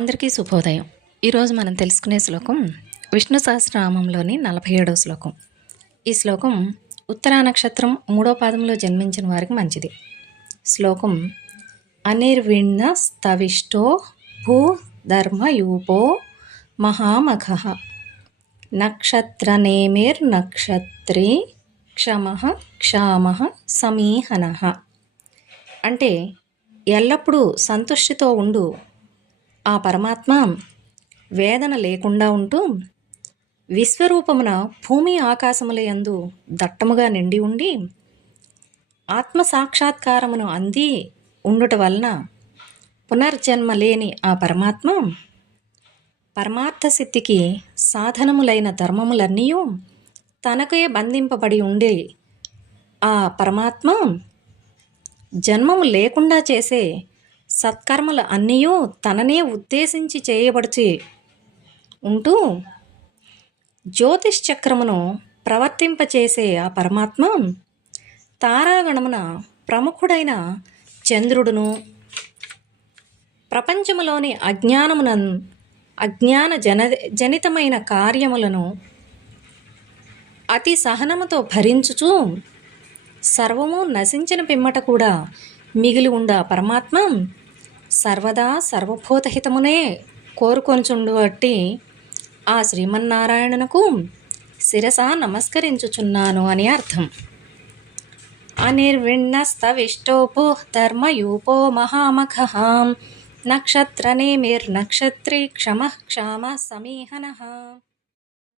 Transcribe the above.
అందరికీ శుభోదయం. ఈరోజు మనం తెలుసుకునే శ్లోకం విష్ణు సహస్రనామంలోని 47వ శ్లోకం. ఈ శ్లోకం ఉత్తరా నక్షత్రం 3వ పాదంలో జన్మించిన వారికి మంచిది. శ్లోకం అనిర్విణ్ణ స్తవిష్టో భూ ధర్మయూపో మహామఖః నక్షత్రనేమిర్నక్షత్రీ క్షమః క్షామః సమీహనః. అంటే ఎల్లప్పుడూ సంతుష్టితో ఉండు ఆ పరమాత్మ వేదన లేకుండా ఉంటూ విశ్వరూపమున భూమి ఆకాశముల యందు దట్టముగా నిండి ఉండి ఆత్మ సాక్షాత్కారమును అంది ఉండుట వలన పునర్జన్మ లేని ఆ పరమాత్మ పరమార్థ సిద్ధికి సాధనములైన ధర్మములన్నీ తనకే బంధింపబడి ఉండే ఆ పరమాత్మ జన్మము లేకుండా చేసే సత్కర్మలు అన్నీ తననే ఉద్దేశించి చేయబడిచి ఉంటూ జ్యోతిష్ చక్రమును ప్రవర్తింపచేసే ఆ పరమాత్మ తారాగణమున ప్రముఖుడైన చంద్రుడును ప్రపంచములోని అజ్ఞాన జనితమైన కార్యములను అతి సహనముతో భరించుచూ సర్వము నశించిన పిమ్మట కూడా మిగిలి ఉండ పరమాత్మ సర్వదా సర్వభూతహితమునే కోరుకొంచుండు అట్టి ఆ శ్రీమన్నారాయణునకు శిరస నమస్కరించుచున్నాను అని అర్థం. అనిర్విణ్ణస్తవిష్టోపో ధర్మయూపో మహామఖః నక్షత్రనేమిర్నక్షత్రీ క్షమః క్షామ సమీహనః.